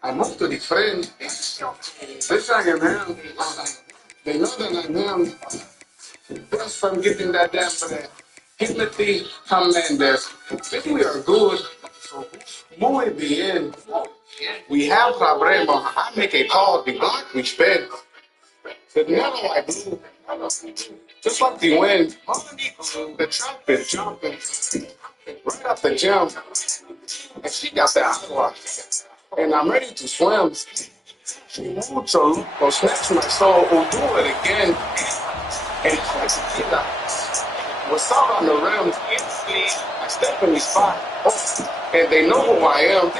I moved to the friend. This I am him. They know that I'm him. Just from getting that damn bread. Timothy Hernandez. We are good. Muy bien. We have problema. I make a call. The block we spend. The yellow I blue. Just like the wind. The trap is jumping. Right up the gym. And she got that agua. And I'm ready to swim. Mucho loco, snatch my soul, who'll do it again. And tequila was out on the rim. I step in the spot, and they know who I am.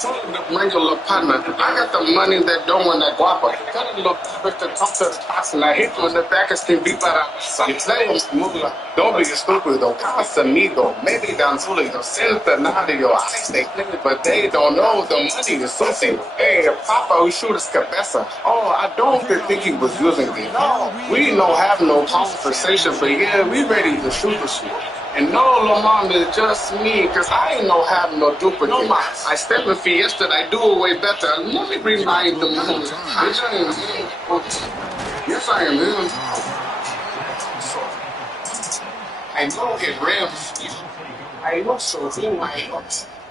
Told them to bring a little partner. I got the money that don't want that guapa. Got a little bitch to talk to the toss, and I hit you in the back and can be para. It's mula. Don't be stupid, though. Casamigo, maybe down Julio, Centenario. I say things, but they don't know the money is something. Hey, Papa, we shoot his cabeza. Oh, I don't think he was using it. No, we don't have no conversation, but yeah, we ready to shoot the shit. And no, Lamont, it's just me, because I ain't no have no duplicate. No, I stepped in Fiesta, I do it way better. Let me remind them. Bitch, I am him. Yes, I am him. I know it rims. I know so who I am.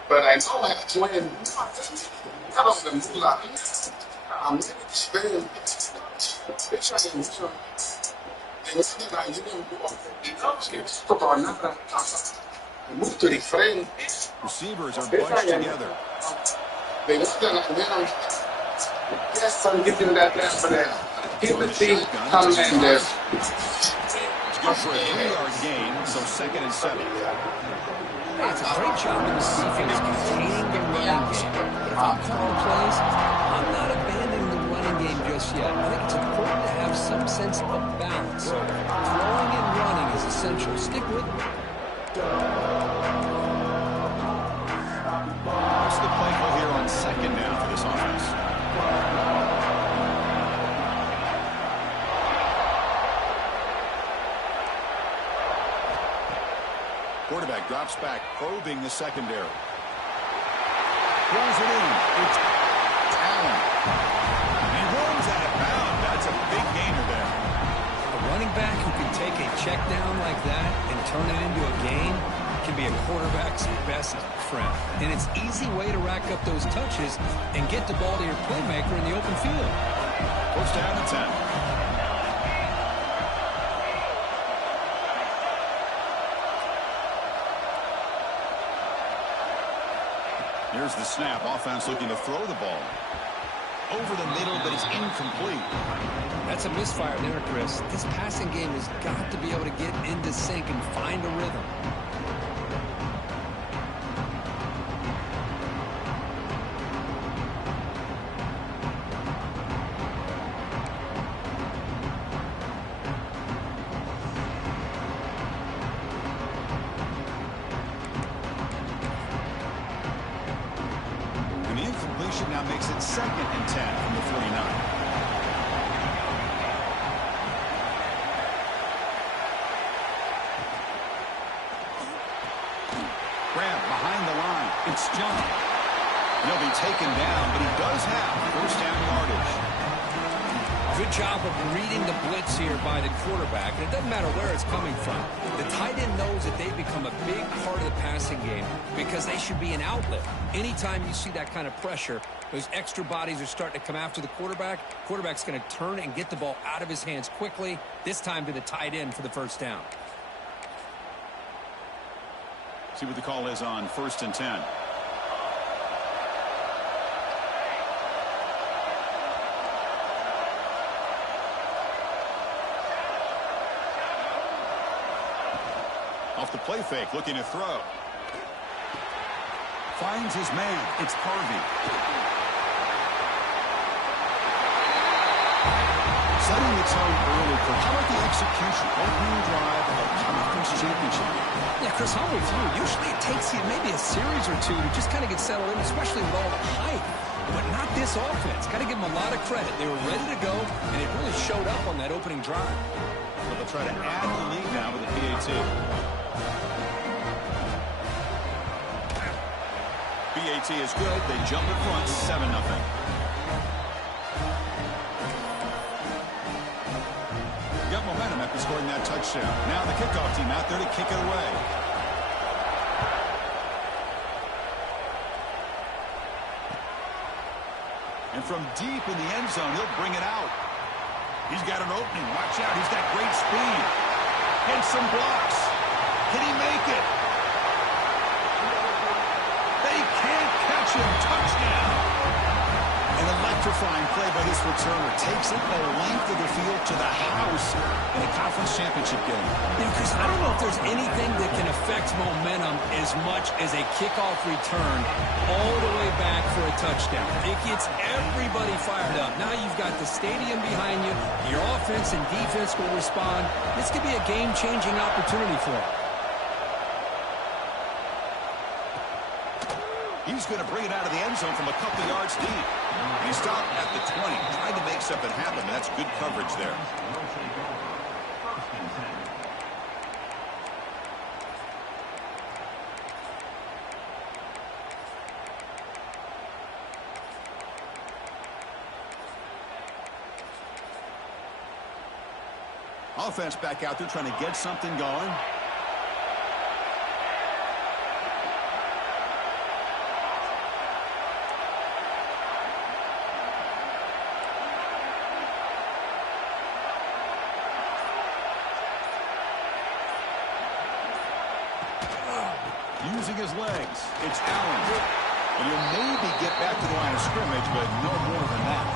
But I know I can win. I don't know the moolah. I'm ready to spin. Bitch, I am him. Move to the frame. Receivers are bunched together. They look at them. Yes, I'm getting that down for that. Timothy Hernandez. Good for a 3-yard gain, so 2nd and 7. Hey, it's a great job in this defense containing the running game. But if I'm calling plays, I'm not abandoning the running game just yet. I think it's important to have some sense of balance. Throwing and running is essential. Stick with it. What's the play call here on 2nd down for this offense? Quarterback drops back, probing the secondary. Throws it in. It's Allen. He rolls out of bounds. That's a big gainer there. A running back who can take a check down like that and turn it into a gain can be a quarterback's best friend. And it's an easy way to rack up those touches and get the ball to your playmaker in the open field. First down and 10. Here's the snap. Offense looking to throw the ball. Over the middle, but it's incomplete. That's a misfire there, Chris. This passing game has got to be able to get into sync and find a rhythm. Now makes it 2nd and 10 from the 49. Grab behind the line. It's John. He'll be taken down, but he does have first down yardage. Good job of reading the blitz here by the quarterback. And it doesn't matter where it's coming from. The tight end knows that they've become a big part of the passing game because they should be an outlet. Anytime you see that kind of pressure, those extra bodies are starting to come after the quarterback. Quarterback's going to turn and get the ball out of his hands quickly, this time to the tight end for the first down. See what the call is on 1st and 10. Off the play fake, looking to throw. Finds his man. It's Harvey. Setting the tone early. How about the execution? Opening drive of a conference championship. Yeah, Chris, I'm with you. Usually it takes you maybe a series or two to just kind of get settled in, especially with all the hype. But not this offense. Got to give them a lot of credit. They were ready to go, and it really showed up on that opening drive. So they'll try to add the lead now with a PAT. PAT is good. They jump in front 7-0. Got momentum after scoring that touchdown. Now the kickoff team out there to kick it away. And from deep in the end zone, he'll bring it out. He's got an opening. Watch out. He's got great speed. And some blocks. Can he make it? They can't catch him. Touchdown. An electrifying play by this returner. Takes it the length of the field to the house in a conference championship game. Because I don't know if there's anything that can affect momentum as much as a kickoff return all the way back for a touchdown. It gets everybody fired up. Now you've got the stadium behind you. Your offense and defense will respond. This could be a game-changing opportunity for them. He's going to bring it out of the end zone from a couple yards deep. And he stopped at the 20, trying to make something happen. That's good coverage there. Offense back out there trying to get something going. Using his legs. It's Allen. And he'll maybe get back to the line of scrimmage, but no more than that.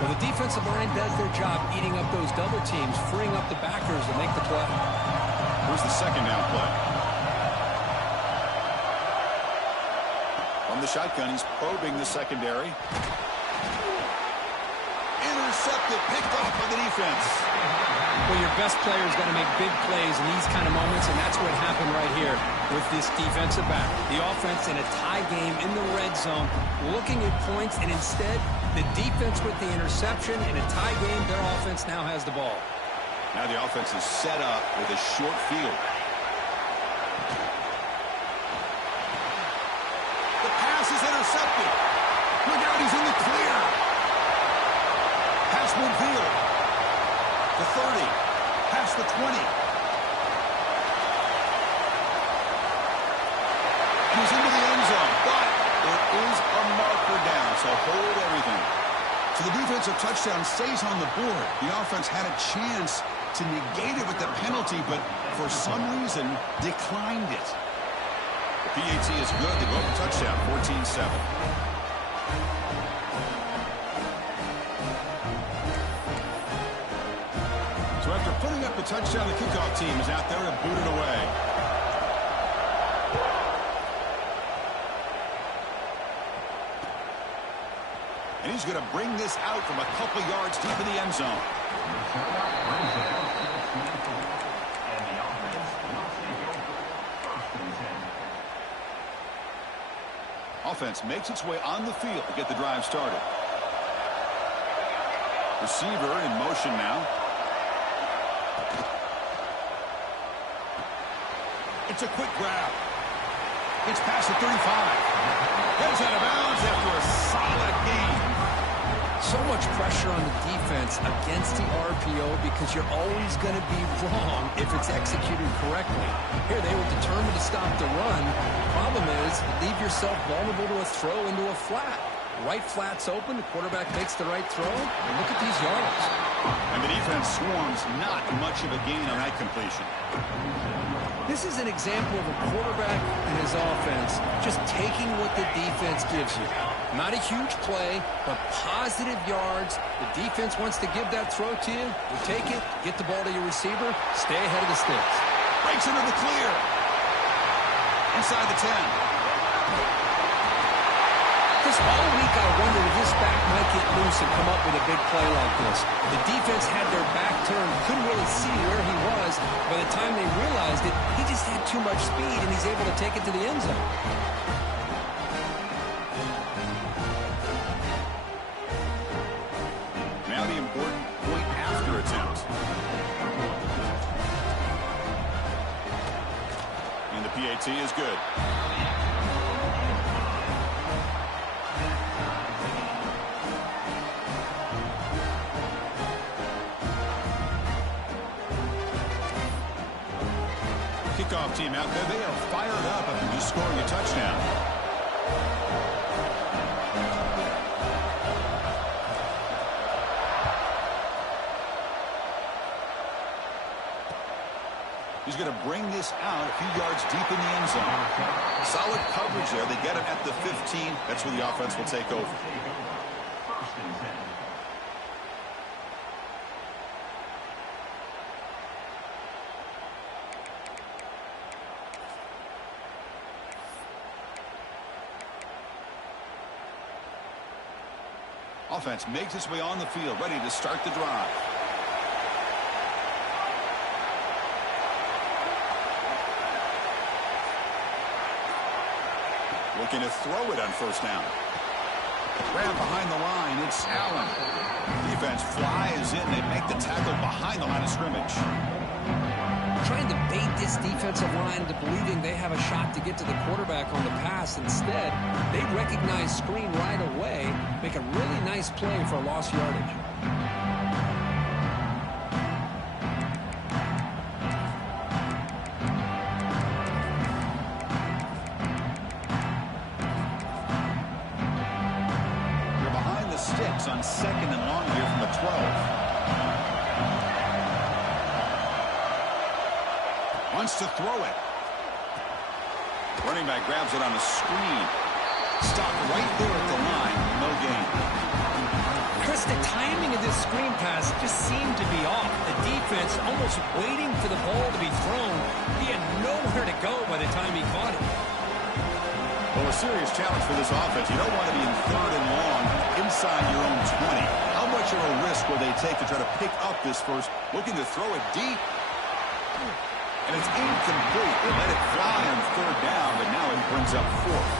Well, the defensive line does their job eating up those double teams, freeing up the backers to make the play. Here's the second down play. From the shotgun, he's probing the secondary. Intercepted, picked off by the defense. Well, your best player's got to make big plays in these kind of moments, and that's what happened right here with this defensive back. The offense in a tie game in the red zone, looking at points, and instead, the defense with the interception. In a tie game, their offense now has the ball. Now the offense is set up with a short field. The pass is intercepted. Look out, he's in the clear. Pass midfield. The 30, past the 20. And he's into the end zone, but there is a marker down, so hold everything. So the defensive touchdown stays on the board. The offense had a chance to negate it with the penalty, but for some reason declined it. The PAT is good. They go up a touchdown, 14-7. So after putting up a touchdown, the kickoff team is out there to boot it away. And he's going to bring this out from a couple yards deep in the end zone. Offense makes its way on the field to get the drive started. Receiver in motion now. It's a quick grab. It's past the 35. Goes out of bounds after a solid game. So much pressure on the defense against the RPO because you're always going to be wrong if it's executed correctly. Here, they were determined to stop the run. Problem is, you leave yourself vulnerable to a throw into a flat. Right flat's open, the quarterback makes the right throw, and look at these yards. And the defense swarms not much of a gain on that completion. This is an example of a quarterback and his offense just taking what the defense gives you. Not a huge play, but positive yards. The defense wants to give that throw to you. You take it, get the ball to your receiver, stay ahead of the sticks. Breaks into the clear. Inside the 10. This all week I wondered if this back might get loose and come up with a big play like this. The defense had their back turned, couldn't really see where he was. By the time they realized it, he just had too much speed, and he's able to take it to the end zone. Now the important point after attempt. And the PAT is good. team out there, they are fired up after just scoring a touchdown. He's going to bring this out a few yards deep in the end zone. Solid coverage there. They get him at the 15. That's where the offense will take over. Offense makes its way on the field, ready to start the drive. Looking to throw it on first down. Grab behind the line. It's Allen. Defense flies in. They make the tackle behind the line of scrimmage. Trying to bait this defensive line into believing they have a shot to get to the quarterback on the pass. Instead, they recognize screen right away, make a really nice play for a lost yardage. They're behind the sticks on second and long here from the 12. Wants to throw it. Running back grabs it on the screen. Stopped right there at the line. No gain. Chris, the timing of this screen pass just seemed to be off. The defense almost waiting for the ball to be thrown. He had nowhere to go by the time he caught it. Well, a serious challenge for this offense. You don't want to be in third and long inside your own 20. How much of a risk will they take to try to pick up this first? Looking to throw it deep. And it's incomplete. They let it fly on third down, but now it brings up fourth.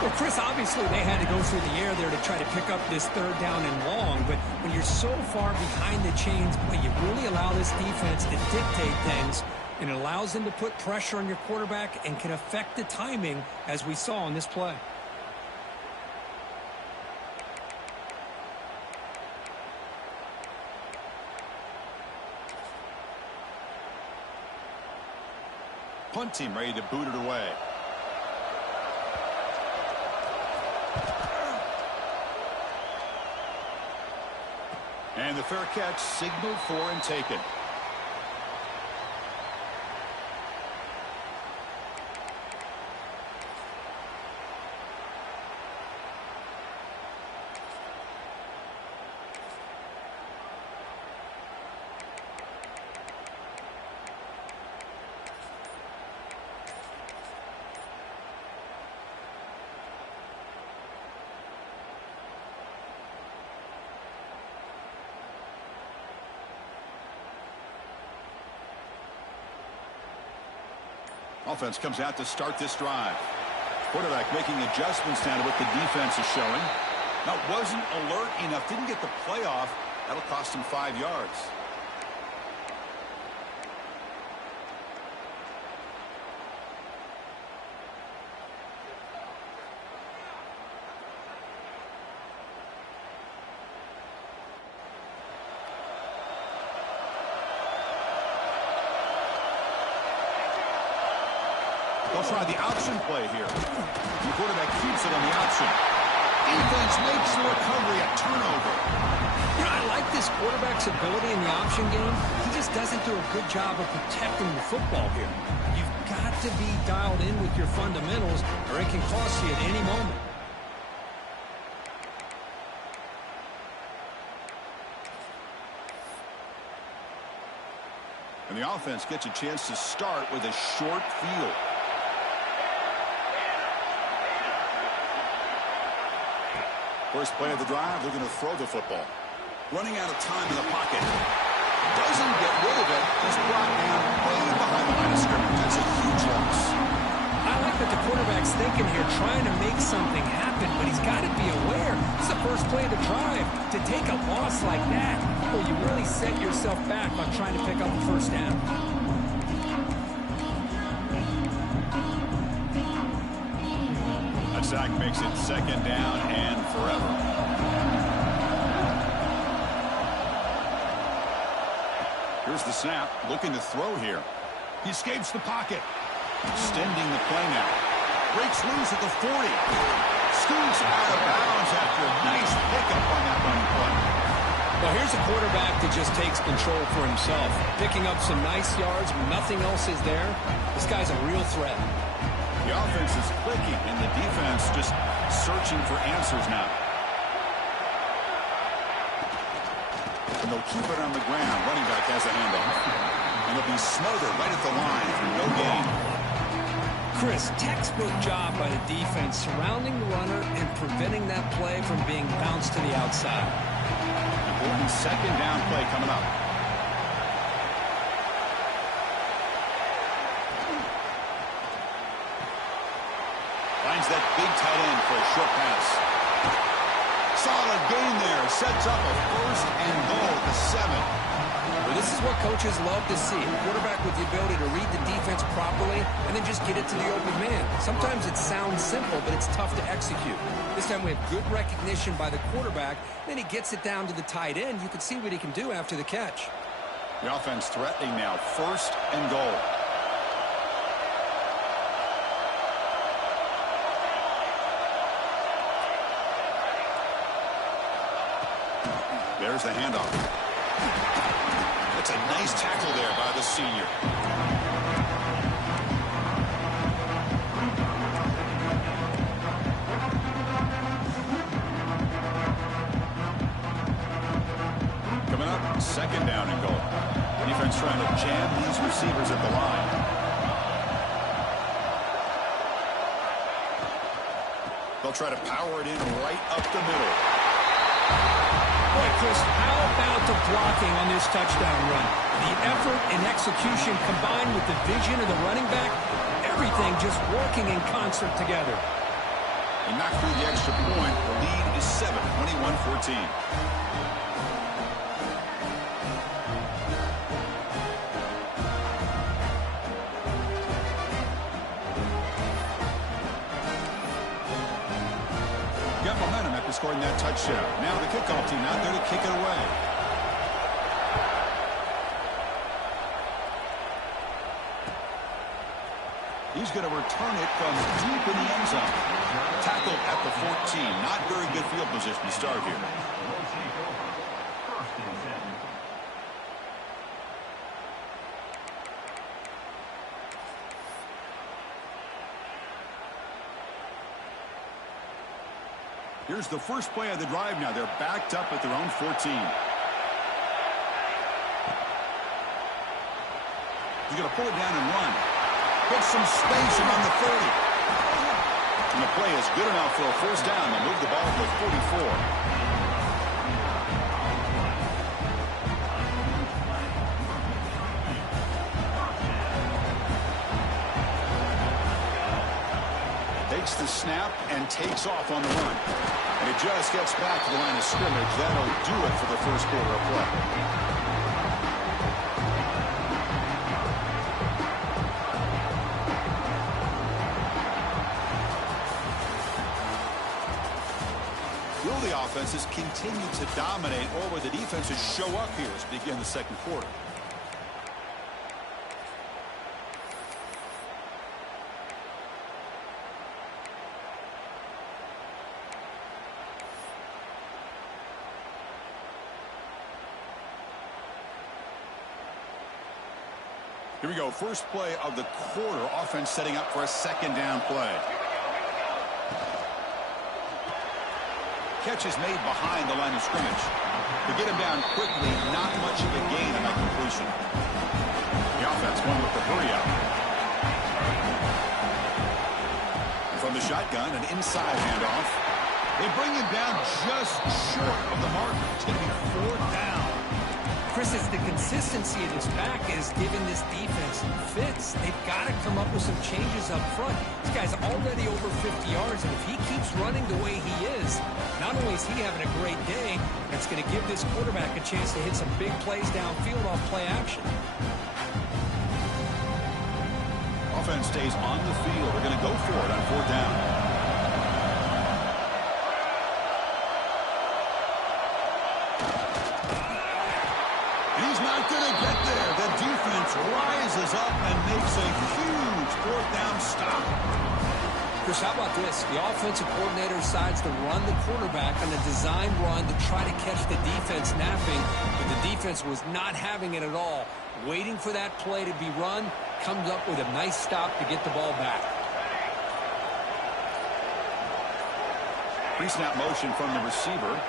Well, Chris, obviously they had to go through the air there to try to pick up this third down and long, but when you're so far behind the chains, boy, you really allow this defense to dictate things, and it allows them to put pressure on your quarterback and can affect the timing, as we saw on this play. Punt team ready to boot it away. And the fair catch signaled for and taken. Offense comes out to start this drive. Quarterback making adjustments now to what the defense is showing. Now, wasn't alert enough, didn't get the play off. That'll cost him 5 yards. They'll try the option play here. The quarterback keeps it on the option. Defense makes the recovery a turnover. You know, I like this quarterback's ability in the option game. He just doesn't do a good job of protecting the football here. You've got to be dialed in with your fundamentals, or it can cost you at any moment. And the offense gets a chance to start with a short field. First play of the drive, they're going to throw the football. Running out of time in the pocket. Doesn't get rid of it. Just brought down way behind the line of scrimmage. That's a huge loss. I like what the quarterback's thinking here, trying to make something happen, but he's got to be aware. It's the first play of the drive. To take a loss like that, well, you really set yourself back on trying to pick up the first down. A sack makes it second down and forever. Here's the snap, looking to throw here. He escapes the pocket. Extending the play now. Breaks loose at the 40. Scoots out of bounds after a nice pickup on that running play. Well, here's a quarterback that just takes control for himself. Picking up some nice yards when nothing else is there. This guy's a real threat. The offense is clicking, and the defense just searching for answers now. And they'll keep it on the ground. Running back has a handoff. And they'll be smothered right at the line for no gain. Chris, textbook job by the defense surrounding the runner and preventing that play from being bounced to the outside. Important second down play coming up. Finds that big tight end for a short pass. Solid gain there. Sets up a first and goal at the 7. Well, this is what coaches love to see. A quarterback with the ability to read the defense properly and then just get it to the open man. Sometimes it sounds simple, but it's tough to execute. This time we have good recognition by the quarterback. Then he gets it down to the tight end. You can see what he can do after the catch. The offense threatening now. First and goal. There's the handoff. That's a nice tackle there by the senior. Coming up, second down and goal. Defense trying to jam these receivers at the line. They'll try to power it in right up the middle. Boy, Chris, how about the blocking on this touchdown run? The effort and execution combined with the vision of the running back, everything just working in concert together. They knocked through the extra point. The lead is 7, 21-14. Got momentum after scoring that touchdown. Now the kickoff team out there to kick it away. He's going to return it from deep in the end zone. Tackled at the 14. Not very good field position to start here. Here's the first play of the drive now. They're backed up at their own 14. He's going to pull it down and run. Get some space around the 30. And the play is good enough for a first down. They'll move the ball to the 44. Takes the snap and takes off on the run. And it just gets back to the line of scrimmage. That'll do it for the first quarter of play. Will the offenses continue to dominate, or will the defenses show up here as we begin the second quarter? Here we go. First play of the quarter. Offense setting up for a second down play. Catch is made behind the line of scrimmage. To get him down quickly, not much of a gain on that completion. The offense won with the hurry up. From the shotgun, an inside handoff. They bring him down just short of the mark. It's going to be 4th down. Chris, it's the consistency of this back is giving this defense fits. They've got to come up with some changes up front. This guy's already over 50 yards, and if he keeps running the way he is, not only is he having a great day, it's going to give this quarterback a chance to hit some big plays downfield off play action. Offense stays on the field. They're going to go for it on 4th down. And he's not going to get there. The defense rises up and makes a huge fourth down stop. Chris, how about this? The offensive coordinator decides to run the quarterback on a design run to try to catch the defense napping, but the defense was not having it at all. Waiting for that play to be run, comes up with a nice stop to get the ball back. Pre-snap motion from the receiver.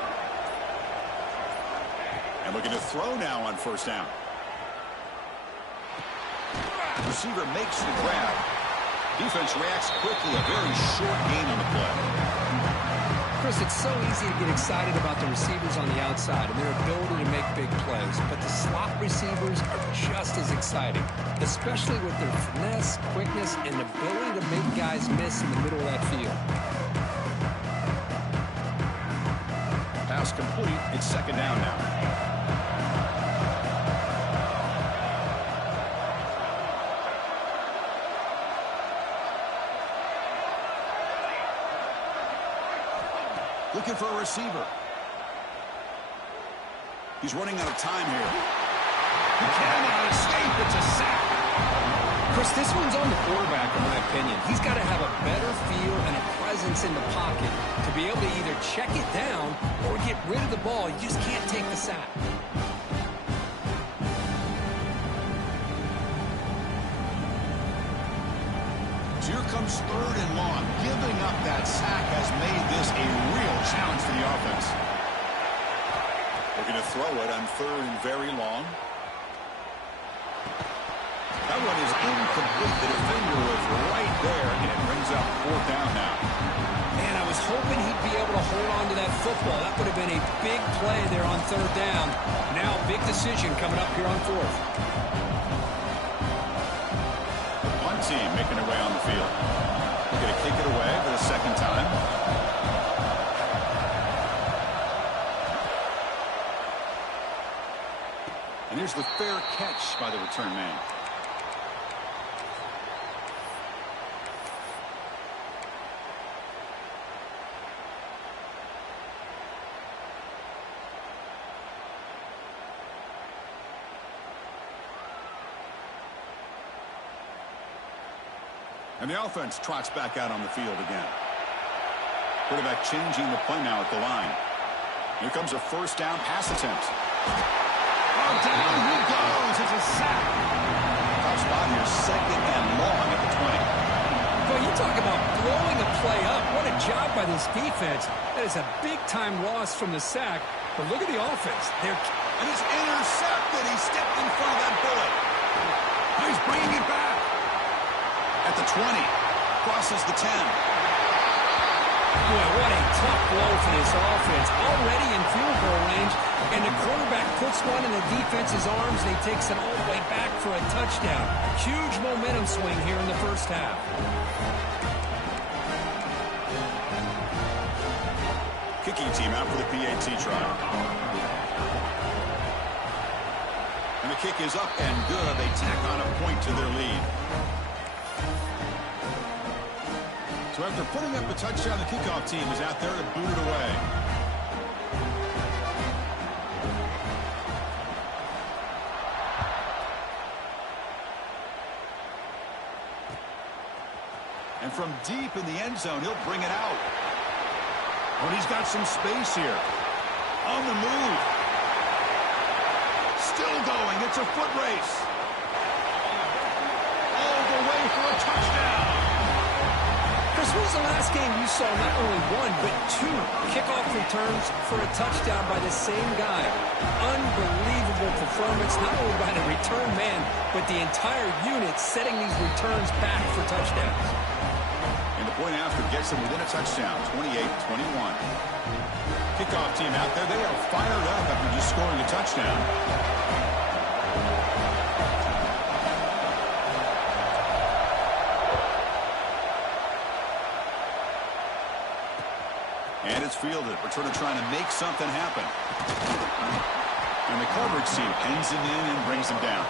And looking to throw now on first down. Receiver makes the grab. Defense reacts quickly. A very short gain on the play. Chris, it's so easy to get excited about the receivers on the outside and their ability to make big plays, but the slot receivers are just as exciting, especially with their finesse, quickness, and ability to make guys miss in the middle of that field. Pass complete. It's second down now. Looking for a receiver. He's running out of time here. He cannot escape. It's a sack. Chris, this one's on the quarterback, in my opinion. He's got to have a better feel and a presence in the pocket to be able to either check it down or get rid of the ball. You just can't take the sack. Here comes third and long. Giving up that sack has made this a real challenge for the offense. They're going to throw it on third and very long. That one is incomplete. The defender was right there, and it brings up fourth down now. Man, I was hoping he'd be able to hold on to that football. That would have been a big play there on third down. Now, big decision coming up here on fourth. Team making their way on the field. They're going to kick it away for the second time. And here's the fair catch by the return man. And the offense trots back out on the field again. Quarterback changing the play now at the line. Here comes a first down pass attempt. Oh, down he goes. It's a sack. Top spot here, second and long at the 20. Well, you talk about blowing a play up. What a job by this defense. That is a big-time loss from the sack. But look at the offense. And it's intercepted. He stepped in front of that bullet. He's bringing it back. At the 20, crosses the 10. Boy, what a tough blow for this offense. Already in field goal range, and the quarterback puts one in the defense's arms, and he takes it all the way back for a touchdown. Huge momentum swing here in the first half. Kicking team out for the PAT try. And the kick is up and good. They tack on a point to their lead. So after putting up a touchdown, the kickoff team is out there to boot it away. And from deep in the end zone, he'll bring it out. When he's got some space here. On the move. Still going. It's a foot race. All the way for a touchdown. Chris, when was the last game you saw not only one, but two kickoff returns for a touchdown by the same guy? Unbelievable performance, not only by the return man, but the entire unit setting these returns back for touchdowns. And the point after gets them within a touchdown, 28-21. Kickoff team out there, they are fired up after just scoring a touchdown. And it's fielded. Returner trying to make something happen. And the coverage team pins him in and brings him down.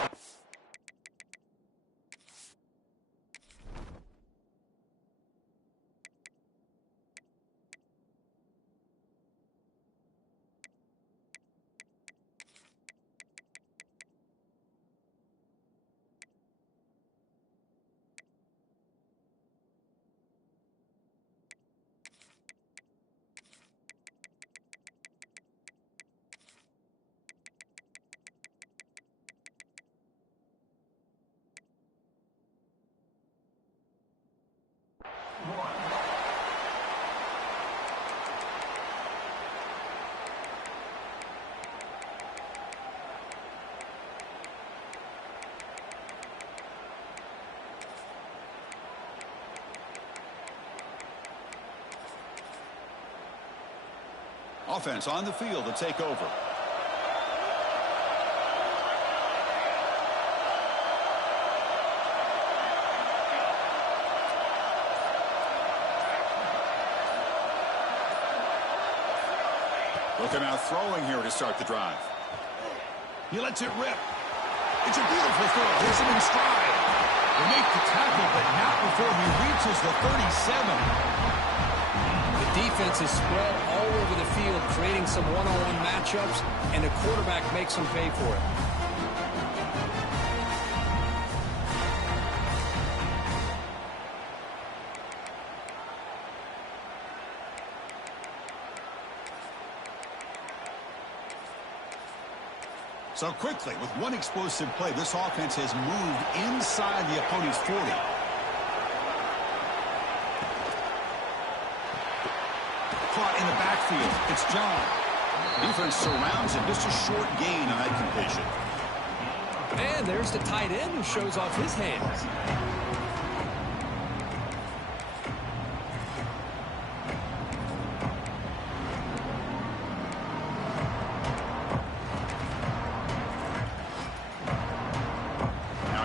Offense on the field to take over. Looking out throwing here to start the drive. He lets it rip. It's a beautiful throw. Hits him in stride. They make the tackle, but not before he reaches the 37. The defense is spread all over the field, creating some one-on-one matchups, and the quarterback makes them pay for it. So quickly, with one explosive play, this offense has moved inside the opponent's 40. Caught in the backfield. It's John. Defense surrounds him. Just a short gain on that completion. And there's the tight end who shows off his hands.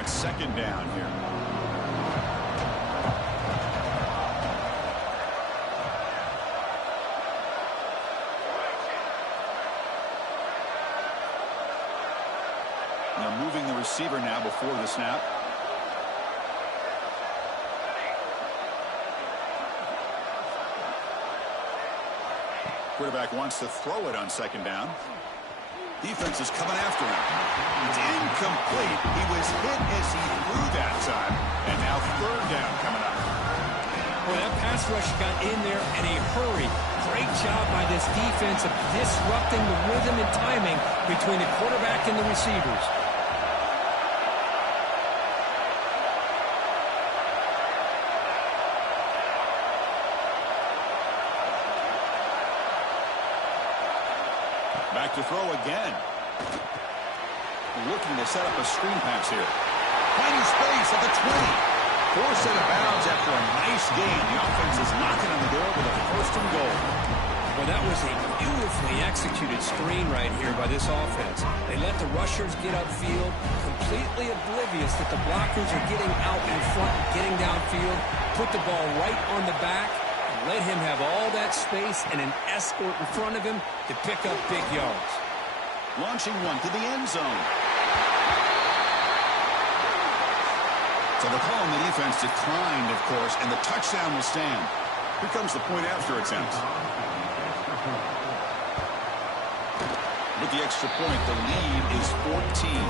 Second down here. Now moving the receiver now before the snap. Quarterback wants to throw it on second down. Defense is coming after him. It's incomplete. He was hit as he threw that time. And now third down coming up. Boy, that pass rush got in there in a hurry. Great job by this defense of disrupting the rhythm and timing between the quarterback and the receivers. Back to throw again. Looking to set up a screen pass here. Finding space at the 20. Forced out of bounds after a nice gain. The offense is knocking on the door with a first and goal. Well, that was a beautifully executed screen right here by this offense. They let the rushers get upfield, completely oblivious that the blockers are getting out in front and getting downfield, put the ball right on the back, let him have all that space and an escort in front of him to pick up big yards. Launching one to the end zone. So the call on the defense declined, of course, and the touchdown will stand. Here comes the point after attempt. With the extra point, the lead is 14.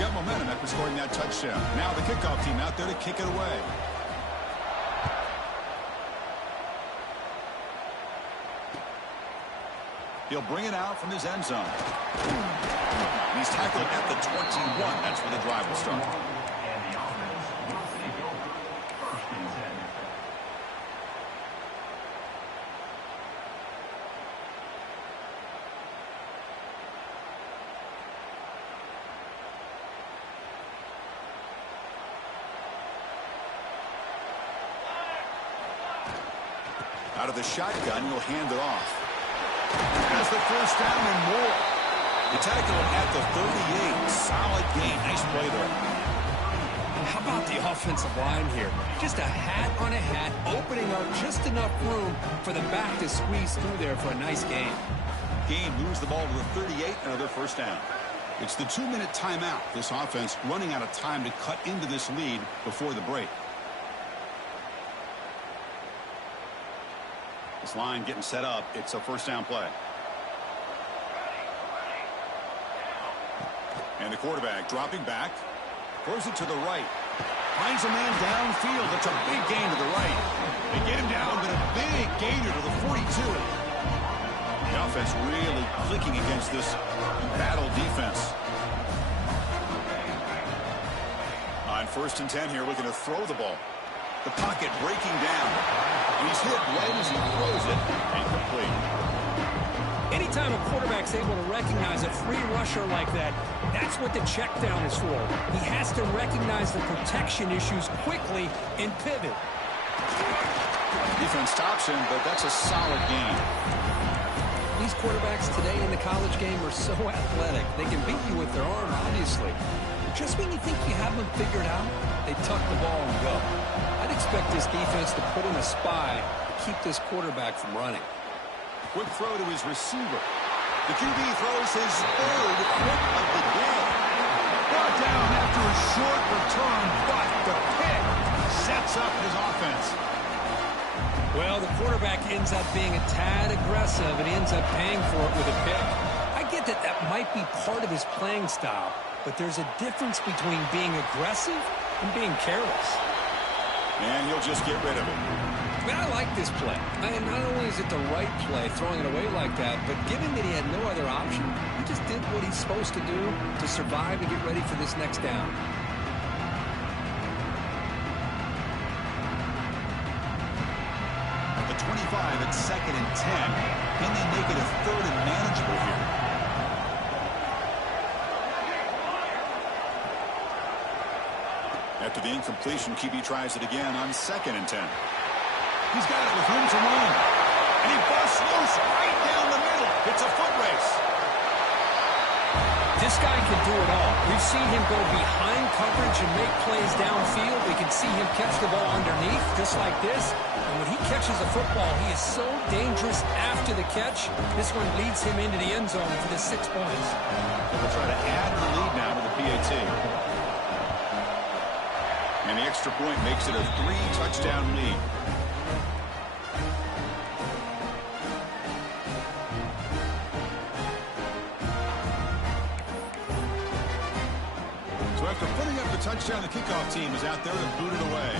Got momentum after scoring that touchdown. Now the kickoff team out there to kick it away. He'll bring it out from his end zone. He's tackled at the 21. That's where the drive will start. Out of the shotgun, he'll hand it off. Has the first down and more. The tackle at the 38. Solid gain. Nice play there. How about the offensive line here? Just a hat on a hat, opening up just enough room for the back to squeeze through there for a nice gain. Gain moves the ball to the 38. Another first down. It's the 2-minute timeout. This offense running out of time to cut into this lead before the break. This line getting set up. It's a first down play. And the quarterback dropping back. Throws it to the right. Finds a man downfield. That's a big gain to the right. They get him down, but a big gainer to the 42. The offense really clicking against this battle defense. On 1st and 10 here, looking to throw the ball. The pocket breaking down. And he's hit right as he throws it. Incomplete. Anytime a quarterback's able to recognize a free rusher like that, that's what the check down is for. He has to recognize the protection issues quickly and pivot. Defense stops him, but that's a solid gain. These quarterbacks today in the college game are so athletic. They can beat you with their arm, obviously. Just when you think you have them figured out, they tuck the ball and go. I'd expect this defense to put in a spy to keep this quarterback from running. Quick throw to his receiver. The QB throws his third pick of the day. Brought down after a short return, but the pick sets up his offense. Well, the quarterback ends up being a tad aggressive, and he ends up paying for it with a pick. I get that that might be part of his playing style, but there's a difference between being aggressive and being careless. And he'll just get rid of it. Man, I like this play. And not only is it the right play, throwing it away like that, but given that he had no other option, he just did what he's supposed to do to survive and get ready for this next down. At the 25, it's 2nd and 10. Can they make it a 3rd and manageable here? After the incompletion, QB tries it again on 2nd and 10. He's got it with room to run. And he busts loose right down the middle. It's a foot race. This guy can do it all. We've seen him go behind coverage and make plays downfield. We can see him catch the ball underneath, just like this. And when he catches the football, he is so dangerous after the catch. This one leads him into the end zone for the 6 points. They'll try to add the lead now with the PAT. And the extra point makes it a 3-touchdown lead. So after putting up the touchdown, the kickoff team is out there to boot it away.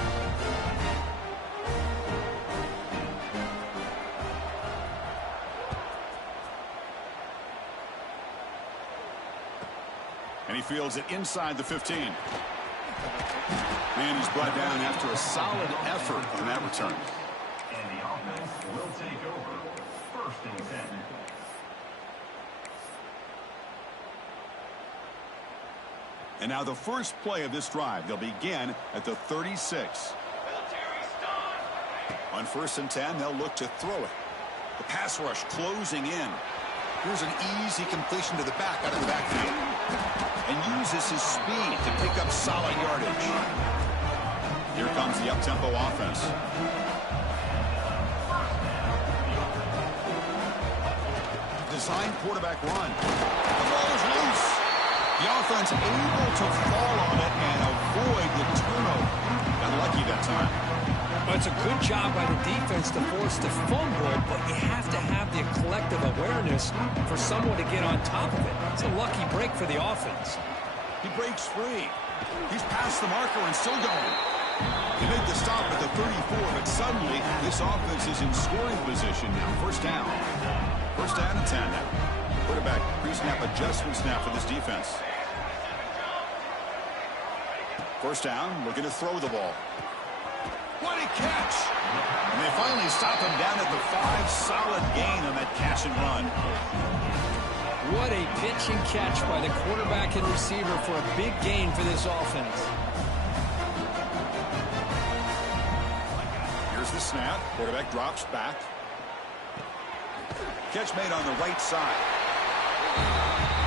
And he fields it inside the 15. And he's brought down after a solid effort on that return. And the offense will take over 1st and 10. And now the first play of this drive. They'll begin at the 36. On 1st and 10, they'll look to throw it. The pass rush closing in. Here's an easy completion to the back out of the backfield. And uses his speed to pick up solid yardage. Here comes the up-tempo offense. Design quarterback run. The ball is loose. The offense able to fall on it and avoid the turnover. Got lucky that time. Well, it's a good job by the defense to force the fumble, but you have to have the collective awareness for someone to get on top of it. It's a lucky break for the offense. He breaks free. He's past the marker and still going. He made the stop at the 34, but suddenly this offense is in scoring position now. 1st down. 1st down and 10 now. Quarterback pre-snap adjustments now for this defense. 1st down, looking to throw the ball. What a catch! And they finally stop him down at the 5. Solid gain on that catch and run. What a pitch and catch by the quarterback and receiver for a big gain for this offense. Here's the snap. Quarterback drops back. Catch made on the right side.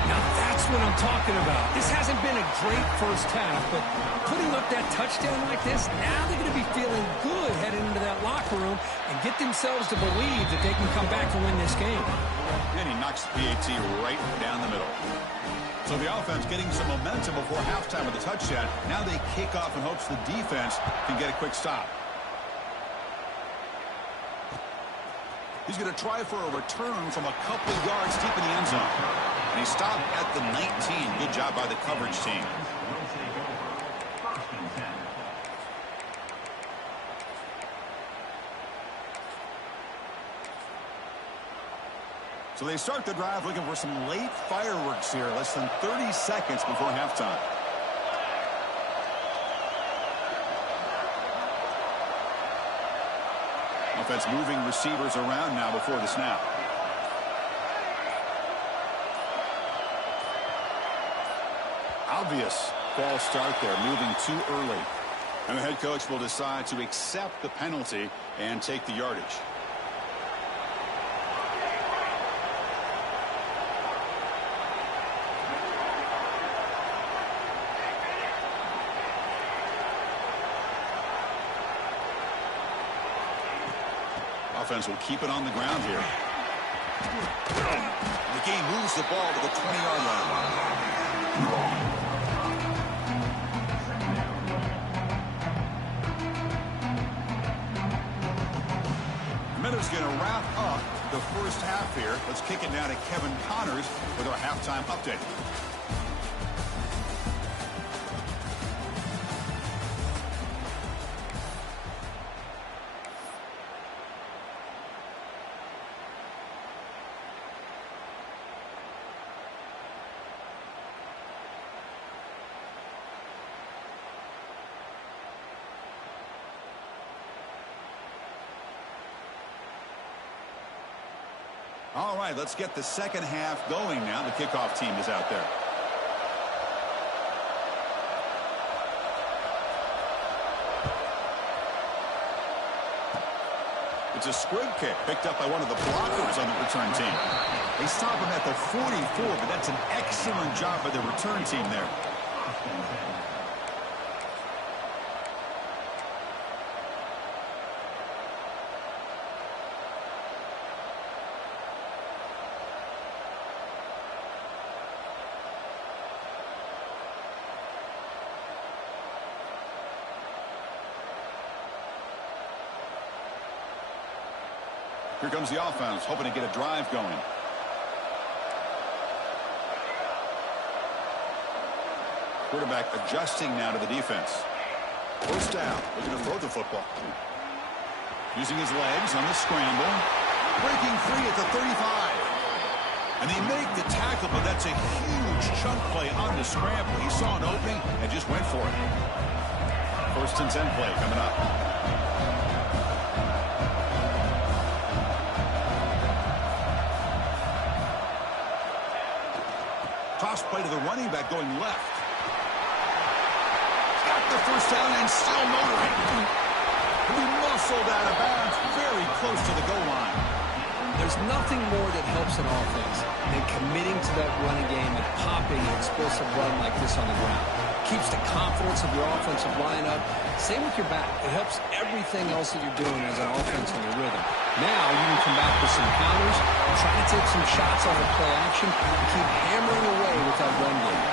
Now that's what I'm talking about. This hasn't been a great first half, but putting up that touchdown like this, now they're going to be feeling good heading into that locker room and get themselves to believe that they can come back and win this game. And he knocks the PAT right down the middle. So the offense getting some momentum before halftime with the touchdown. Now they kick off in hopes the defense can get a quick stop. He's going to try for a return from a couple of yards deep in the end zone. And he stopped at the 19. Good job by the coverage team. So they start the drive looking for some late fireworks here. Less than 30 seconds before halftime. Offense moving receivers around now before the snap. Obvious false start there, moving too early. And the head coach will decide to accept the penalty and take the yardage. Offense will keep it on the ground here. The game moves the ball to the 20-yard line. Miller's going to wrap up the first half here. Let's kick it now to Kevin Connors with our halftime update. All right, let's get the second half going now. The kickoff team is out there. It's a squib kick picked up by one of the blockers on the return team. They stop him at the 44, but that's an excellent job by the return team there. Here comes the offense, hoping to get a drive going. Quarterback adjusting now to the defense. First down, looking to throw the football. Using his legs on the scramble. Breaking free at the 35. And they make the tackle, but that's a huge chunk play on the scramble. He saw an opening and just went for it. First and 10 play coming up. Toss play to the running back going left. Got the first down and still motoring. He muscled out of bounds very close to the goal line. There's nothing more that helps an offense than committing to that running game and popping an explosive run like this on the ground. Keeps the confidence of your offensive line up. Same with your back. It helps everything else that you're doing as an offense in your rhythm. Now you can come back with some counters, try to take some shots on the play action, and keep hammering away with that run game.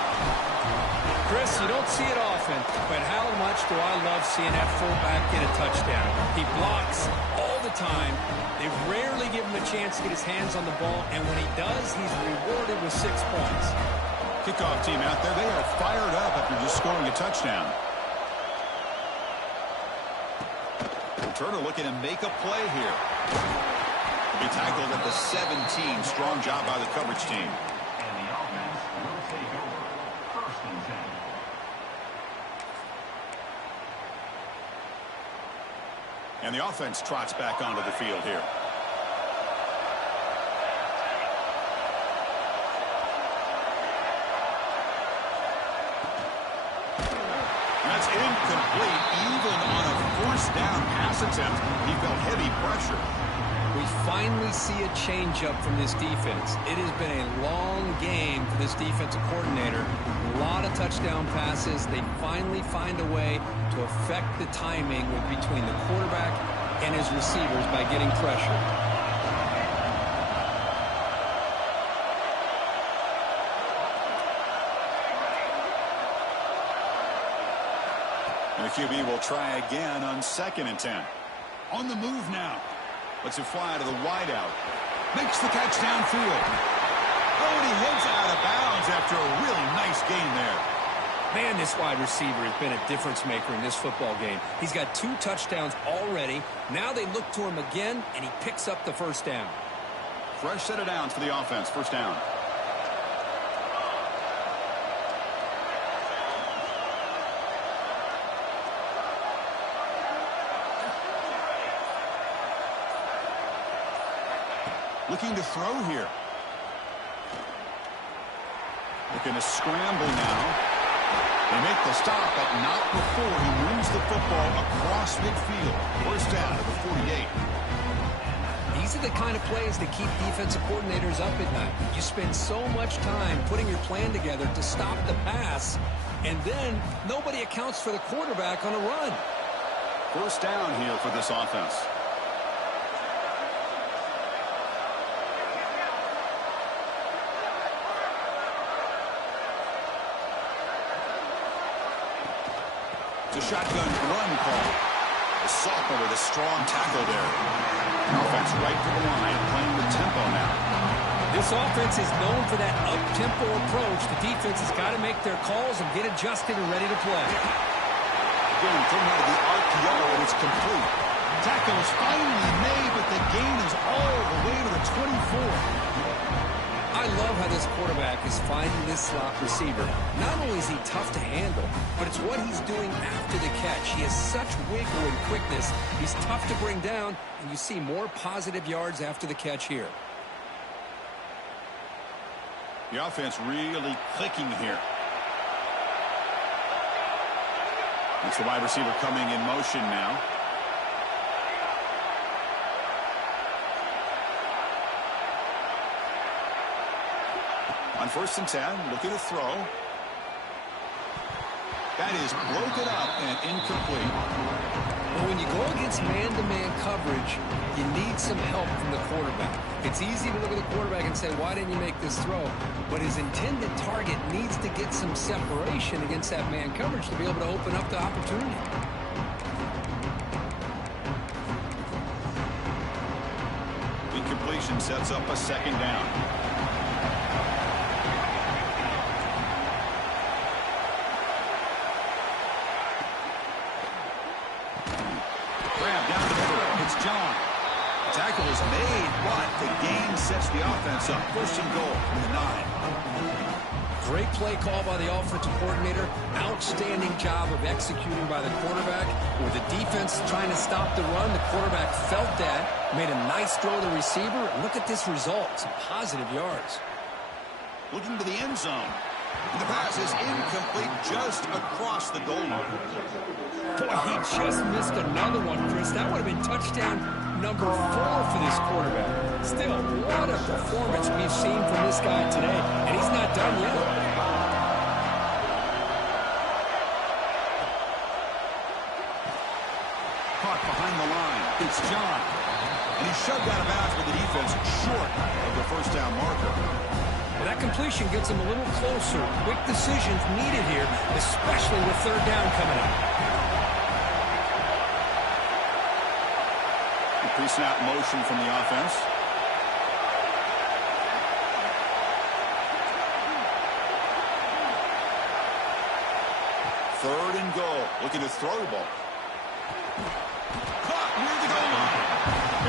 Chris, you don't see it often, but how much do I love seeing that fullback get a touchdown. He blocks all the time. They rarely give him a chance to get his hands on the ball, and when he does, he's rewarded with 6 points. Kickoff team out there, they are fired up after just scoring a touchdown. Turner looking to make a play here. He tackled at the 17. Strong job by the coverage team. And the offense will take over. First and 10. And the offense trots back onto the field here. That's incomplete. Even on a first down pass attempt, he felt heavy pressure. We finally see a change-up from this defense. It has been a long game for this defensive coordinator. A lot of touchdown passes. They finally find a way to affect the timing between the quarterback and his receivers by getting pressure. And the QB will try again on 2nd and 10. On the move now. Lets it fly to the wideout. Makes the catch downfield. Oh, and he heads out of bounds after a really nice gain there. Man, this wide receiver has been a difference maker in this football game. He's got 2 touchdowns already. Now they look to him again, and he picks up the first down. Fresh set of downs for the offense. First down. Looking to throw here. Looking to scramble now. They make the stop, but not before he moves the football across midfield. First down at the 48. These are the kind of plays that keep defensive coordinators up at night. You spend so much time putting your plan together to stop the pass, and then nobody accounts for the quarterback on a run. First down here for this offense. It's a shotgun run call. The sophomore with a strong tackle there. Offense right to the line, playing with tempo now. This offense is known for that up-tempo approach. The defense has got to make their calls and get adjusted and ready to play. Again, thrown out of the RPO, and it's complete. Tackle is finally made, but the gain is all the way to the 24. I love how this quarterback is finding this slot receiver. Not only is he tough to handle, but it's what he's doing after the catch. He has such wiggle and quickness. He's tough to bring down, and you see more positive yards after the catch here. The offense really clicking here. It's the wide receiver coming in motion now. On 1st and 10, looking to throw. That is broken up and incomplete. Well, when you go against man-to-man coverage, you need some help from the quarterback. It's easy to look at the quarterback and say, why didn't you make this throw? But his intended target needs to get some separation against that man coverage to be able to open up the opportunity. Incompletion sets up a second down. It's John. The tackle is made, but the gain sets the offense up. 1st and goal from the 9. Great play call by the offensive coordinator. Outstanding job of executing by the quarterback. With the defense trying to stop the run, the quarterback felt that, made a nice throw to the receiver. Look at this result. Some positive yards. Looking to the end zone. And the pass is incomplete just across the goal line. Boy, he just missed another one, Chris. That would have been touchdown number 4 for this quarterback. Still, what a performance we've seen from this guy today, and he's not done yet. Caught behind the line. It's John. And he's shoved out of bounds with the defense short of the first down marker. Well, that completion gets him a little closer. Quick decisions needed here, especially with 3rd down coming up. Pre-snap motion from the offense. Third and goal. Looking to throw the ball. Caught near the goal line.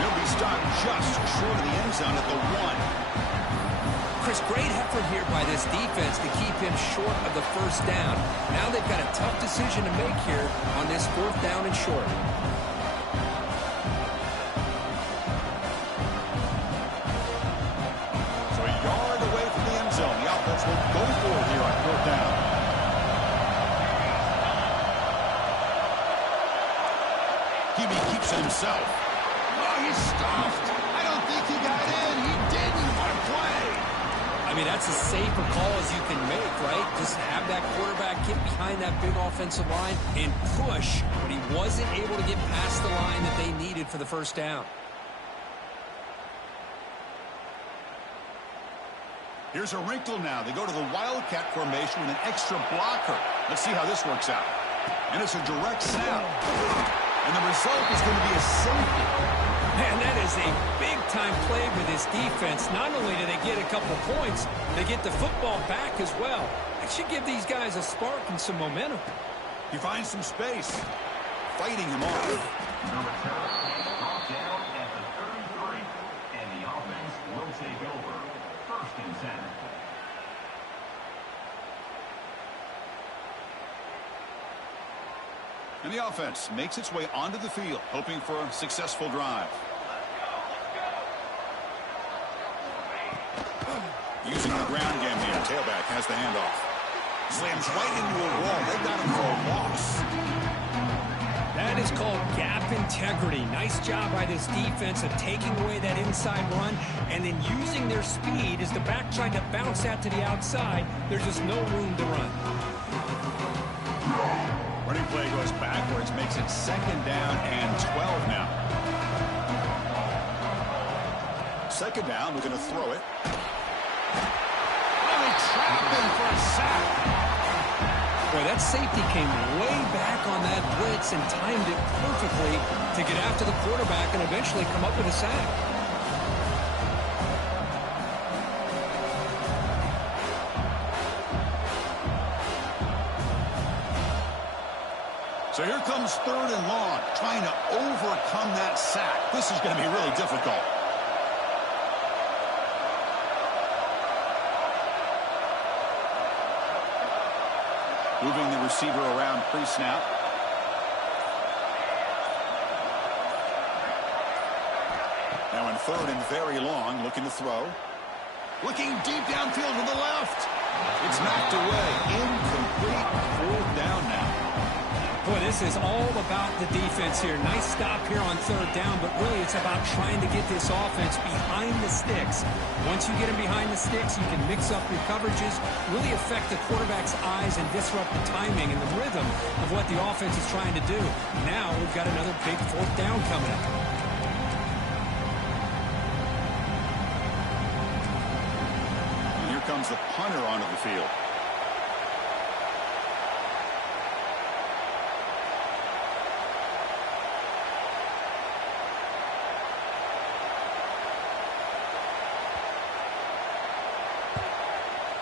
He'll be stopped just short of the end zone at the 1. Chris, great effort here by this defense to keep him short of the 1st down. Now they've got a tough decision to make here on this 4th down and short. Will go for it here on 4th down. Hebe keeps it himself. Oh, he's stuffed. I don't think he got in. He didn't. What a play. I mean, that's as safe a call as you can make, right? Just have that quarterback get behind that big offensive line and push, but he wasn't able to get past the line that they needed for the 1st down. Here's a wrinkle now. They go to the Wildcat formation with an extra blocker. Let's see how this works out. And it's a direct snap. And the result is going to be a safety. Man, that is a big-time play for this defense. Not only do they get a couple points, they get the football back as well. That should give these guys a spark and some momentum. He finds some space. Fighting him off. Number 7 is brought down at the 33. And the offense will take over. 1st and 10. And the offense makes its way onto the field, hoping for a successful drive. Using the ground game here. Tailback has the handoff. Slams right into a wall. They got him for a loss. That is called gap integrity. Nice job by this defense of taking away that inside run and then using their speed as the back tried to bounce that to the outside. There's just no room to run. Running play goes backwards, makes it 2nd down and 12 now. 2nd down, we're going to throw it. And they trap him for a sack. Boy, that safety came way back on that blitz and timed it perfectly to get after the quarterback and eventually come up with a sack. So here comes 3rd and long, trying to overcome that sack. This is going to be really difficult. Moving the receiver around pre-snap. Now in 3rd and very long, looking to throw. Looking deep downfield to the left. It's knocked away. Incomplete. 4th down now. Boy, this is all about the defense here. Nice stop here on 3rd down, but really it's about trying to get this offense behind the sticks. Once you get them behind the sticks, you can mix up your coverages, really affect the quarterback's eyes and disrupt the timing and the rhythm of what the offense is trying to do. Now we've got another big 4th down coming up. And here comes the punter onto the field.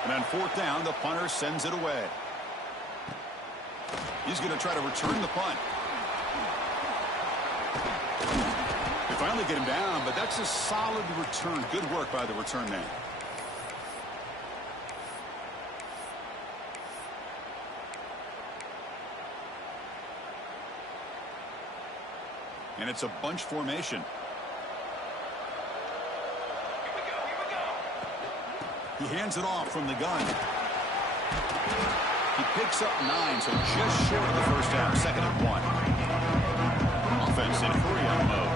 And on 4th down, the punter sends it away. He's going to try to return the punt. They finally get him down, but that's a solid return. Good work by the return man. And it's a bunch formation. He hands it off from the gun. He picks up 9, so just short of the 1st down. 2nd and 1. Offense in hurry-up mode.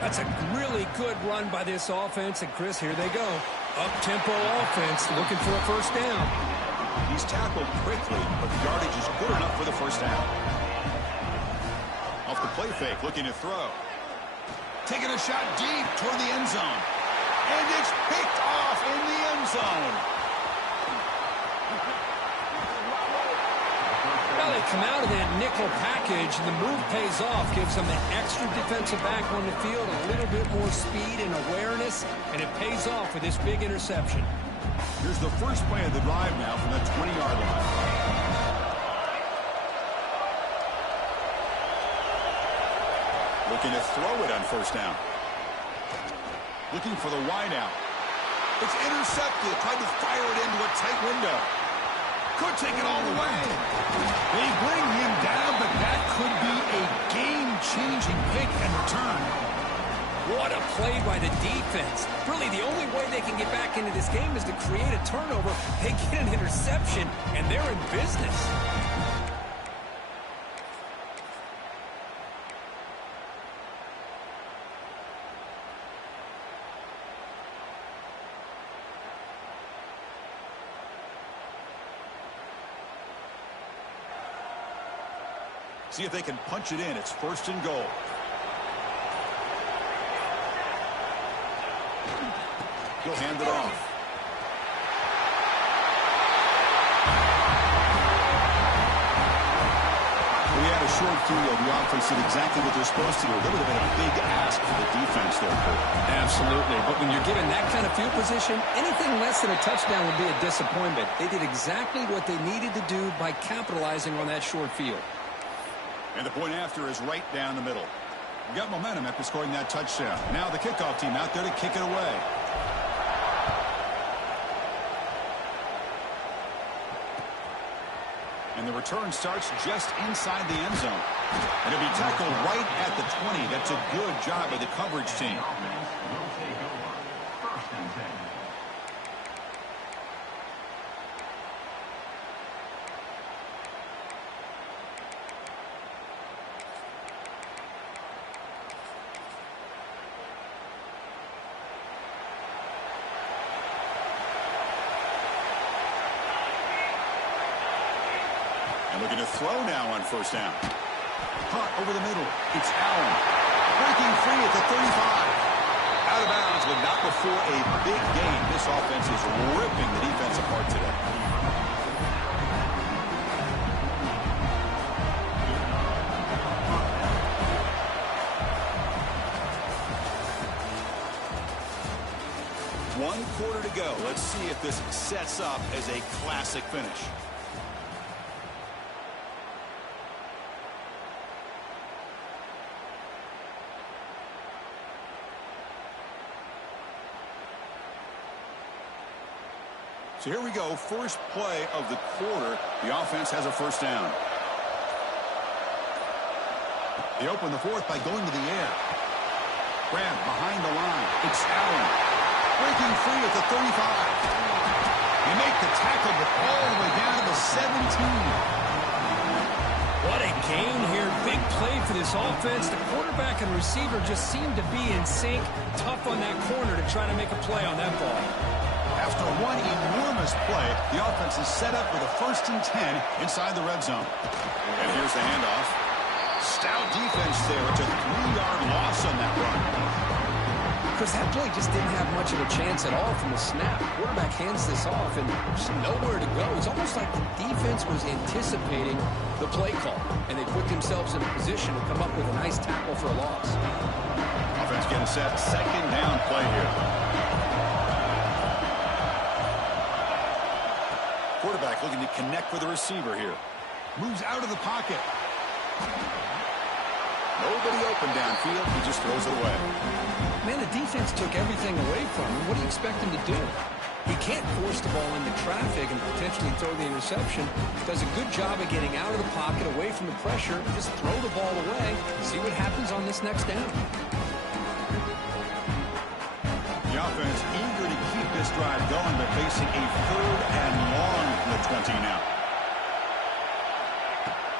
That's a really good run by this offense. And, Chris, here they go. Up-tempo offense looking for a 1st down. He's tackled quickly, but the yardage is good enough for the 1st down. Off the play fake, looking to throw. Taking a shot deep toward the end zone. And it's picked off in the end zone. Well, they come out of that nickel package, and the move pays off, gives them an extra defensive back on the field, a little bit more speed and awareness, and it pays off with this big interception. Here's the first play of the drive now from the 20-yard line. Looking to throw it on 1st down. Looking for the wideout. It's intercepted. Tried to fire it into a tight window. Could take it all the way. They bring him down, but that could be a game-changing pick and return. What a play by the defense. Really, the only way they can get back into this game is to create a turnover. They get an interception, and they're in business. See if they can punch it in. It's 1st and goal. He'll hand it off. We had a short field. The offense did exactly what they're supposed to do. That would have been a big ask for the defense there, Cole. Absolutely. But when you're given that kind of field position, anything less than a touchdown would be a disappointment. They did exactly what they needed to do by capitalizing on that short field. And the point after is right down the middle. We got momentum after scoring that touchdown. Now the kickoff team out there to kick it away. And the return starts just inside the end zone. And it'll be tackled right at the 20. That's a good job by the coverage team. Looking to throw now on first down. Caught over the middle. It's Allen. Breaking free at the 35. Out of bounds, but not before a big gain. This offense is ripping the defense apart today. One quarter to go. Let's see if this sets up as a classic finish. So here we go, first play of the quarter. The offense has a first down. They open the fourth by going to the air. Grab behind the line. It's Allen. Breaking free at the 35. They make the tackle, but all the way down to the 17. What a gain here. Big play for this offense. The quarterback and receiver just seem to be in sync. Tough on that corner to try to make a play on that ball. After one enormous play, the offense is set up with a 1st and 10 inside the red zone. And here's the handoff. Stout defense there. It's a 3-yard loss on that run. Because that play just didn't have much of a chance at all from the snap. Quarterback hands this off and just nowhere to go. It's almost like the defense was anticipating the play call, and they put themselves in a position to come up with a nice tackle for a loss. Offense getting set. 2nd down play here. Quarterback looking to connect with the receiver here. Moves out of the pocket. Nobody open downfield. He just throws it away. Man, the defense took everything away from him. What do you expect him to do? He can't force the ball into traffic and potentially throw the interception. Does a good job of getting out of the pocket, away from the pressure. Just throw the ball away. See what happens on this next down. The offense eager to keep this drive going, but facing a 3rd and long from the 20 now.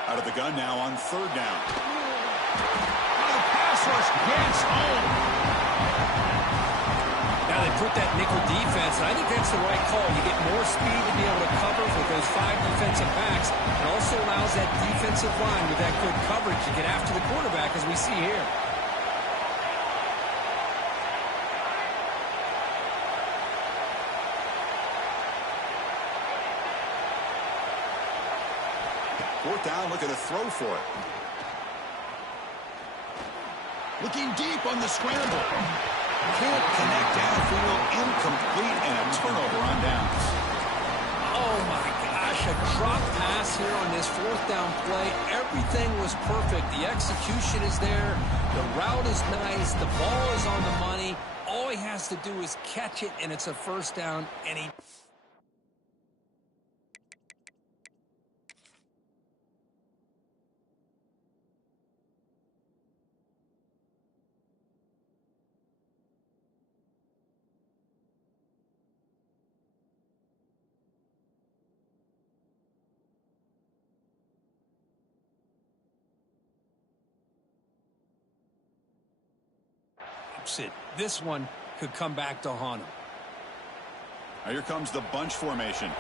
Out of the gun now on 3rd down. The pass rush gets home. Now they put that nickel defense, and I think that's the right call. You get more speed to be able to cover for those 5 defensive backs. It also allows that defensive line with that good coverage to get after the quarterback, as we see here. Fourth down, looking to throw for it. Looking deep on the scramble. Can't connect downfield, incomplete, and a turnover on downs. Oh, my gosh, a drop pass here on this 4th down play. Everything was perfect. The execution is there. The route is nice. The ball is on the money. All he has to do is catch it, and it's a 1st down, and he... This one could come back to haunt him. Now here comes the bunch formation.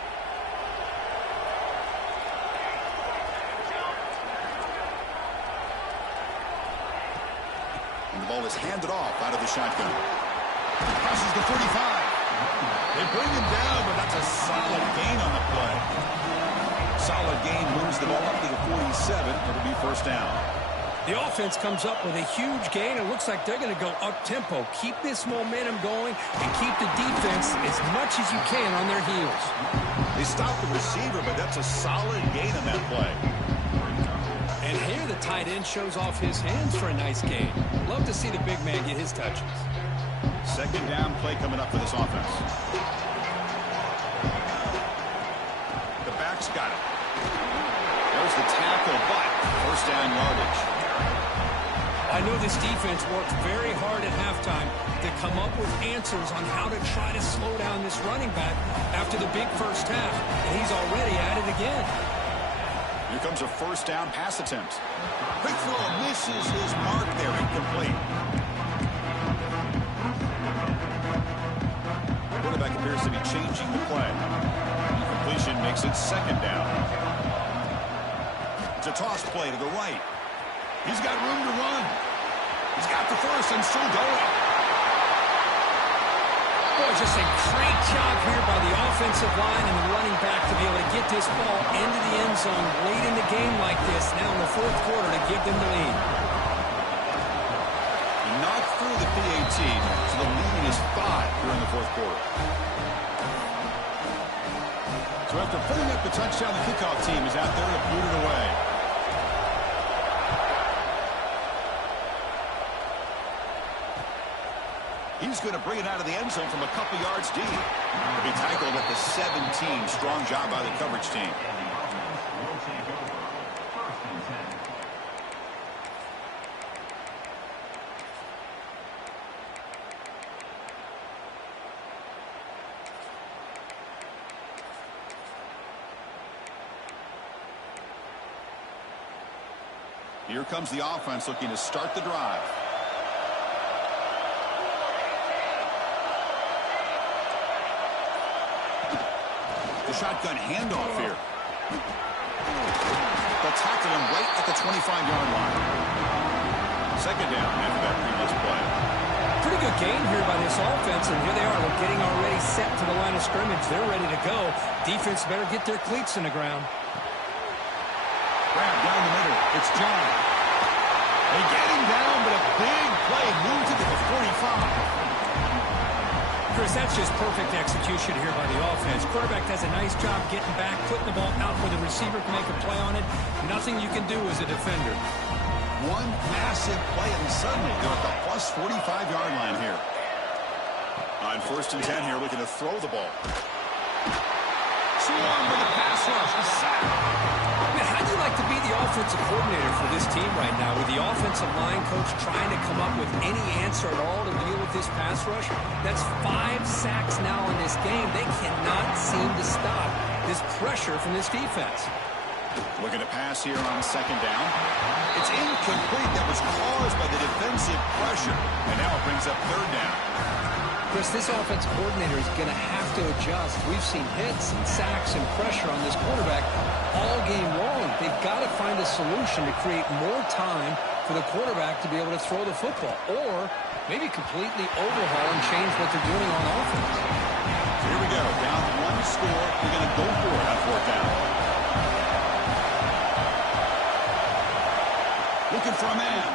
And the ball is handed off out of the shotgun. Crosses the 45. They bring him down, but that's a solid gain on the play. Solid gain moves the ball up to the 47. It'll be 1st down. The offense comes up with a huge gain. It looks like they're going to go up-tempo. Keep this momentum going and keep the defense as much as you can on their heels. They stop the receiver, but that's a solid gain on that play. And here the tight end shows off his hands for a nice gain. Love to see the big man get his touches. 2nd down play coming up for this offense. The back's got it. There's the tackle, but 1st down yardage. I know this defense worked very hard at halftime to come up with answers on how to try to slow down this running back after the big 1st half, and he's already at it again. Here comes a 1st down pass attempt. Quick throw misses his mark there, incomplete. Quarterback appears to be changing the play. Incompletion makes it 2nd down. It's a toss play to the right. He's got room to run. He's got the first and still going. Boy, just a great job here by the offensive line and the running back to be able to get this ball into the end zone late in the game like this, now in the fourth quarter, to give them the lead. He knocked through the PAT, so the lead is 5 here in the fourth quarter. So after putting up the touchdown, the kickoff team is out there to boot it away. He's going to bring it out of the end zone from a couple yards deep. He'll be tackled at the 17. Strong job by the coverage team. And the offense will take over. First and 10. Here comes the offense looking to start the drive. The shotgun handoff here. They'll tackle him right at the 25-yard line. Second down after that previous play. Pretty good game here by this offense, and here they are. They're getting already set to the line of scrimmage. They're ready to go. Defense better get their cleats in the ground. Grab down the middle. It's John. They get him down, but a big play moves it to the 45. Chris, that's just perfect execution here by the offense. Quarterback does a nice job getting back, putting the ball out where the receiver can make a play on it. Nothing you can do as a defender. One massive play, and suddenly they're at the plus 45-yard line here. On first and 10 here, looking to throw the ball. Swarm with a pass rush. A sack. Man, how do you like to be the offensive coordinator for this team right now, with the offensive line coach trying to come up with any answer at all to deal with this pass rush? That's 5 sacks now in this game. They cannot seem to stop this pressure from this defense. Looking to pass here on second down. It's incomplete. That was caused by the defensive pressure. And now it brings up third down. Chris, this offensive coordinator is going to have to adjust. We've seen hits and sacks and pressure on this quarterback all game long. They've got to find a solution to create more time for the quarterback to be able to throw the football, or maybe completely overhaul and change what they're doing on offense. Here we go. Down one score. They're going to go for it on fourth down. Looking for a man.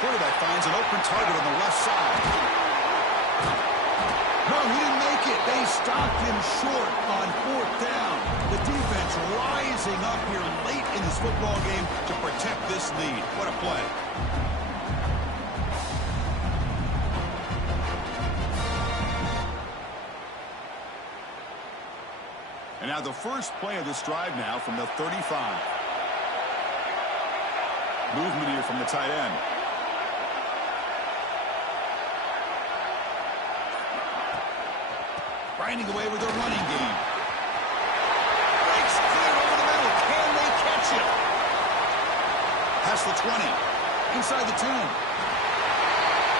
Quarterback finds an open target on the left side. No, he didn't make it. They stopped him short on fourth down. The defense rising up here late in this football game to protect this lead. What a play. And now the first play of this drive now from the 35. Movement here from the tight end. Grinding away with their running game. Breaks clear over the middle. Can they catch it? Past the 20. Inside the 10.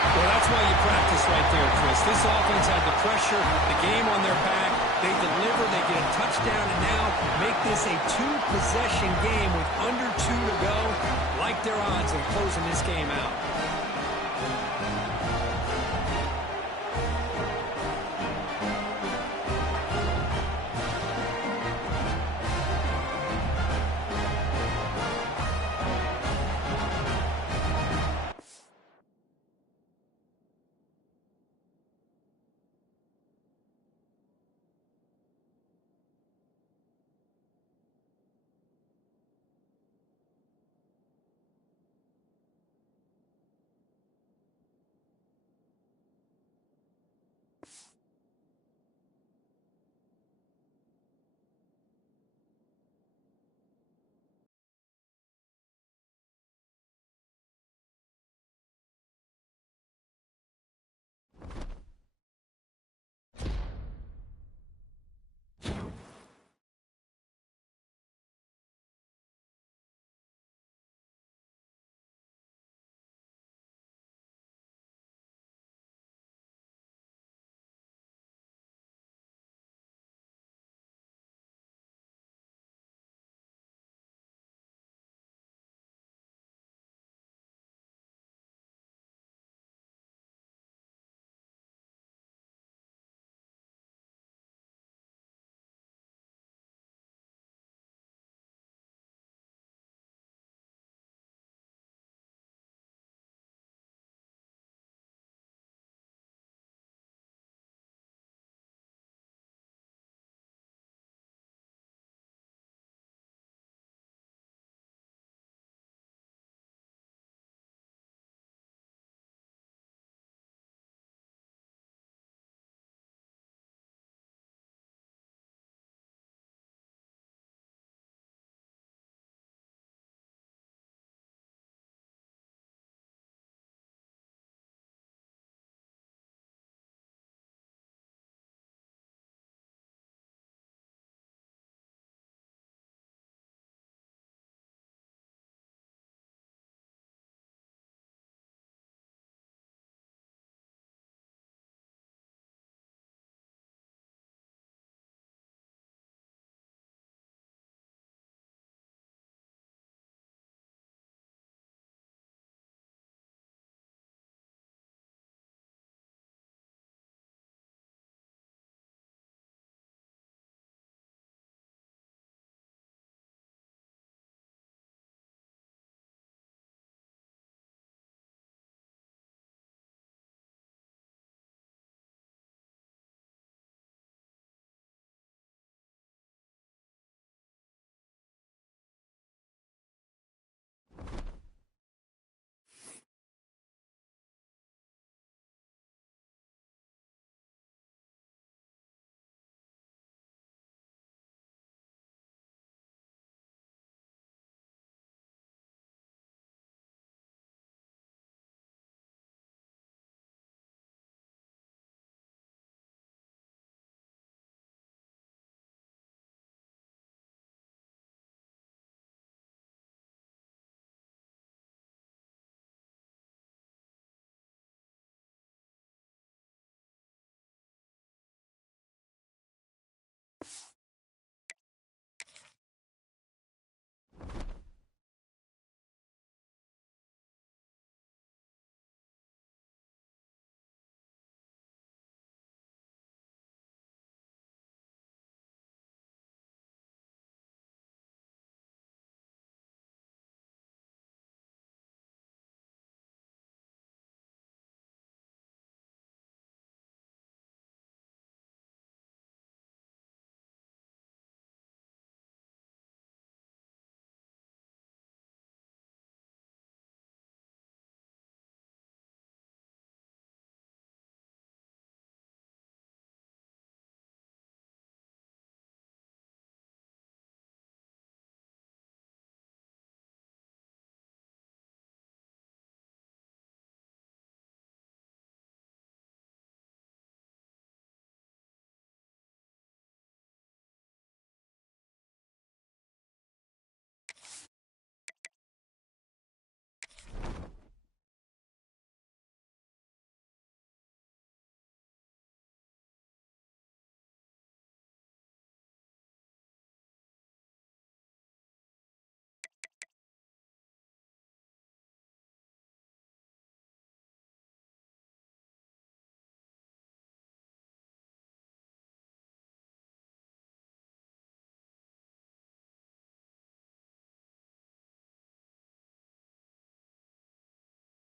Well, that's why you practice right there, Chris. This offense had the pressure, the game on their back. They deliver, they get a touchdown, and now make this a 2-possession game with under 2 to go. Like their odds of closing this game out.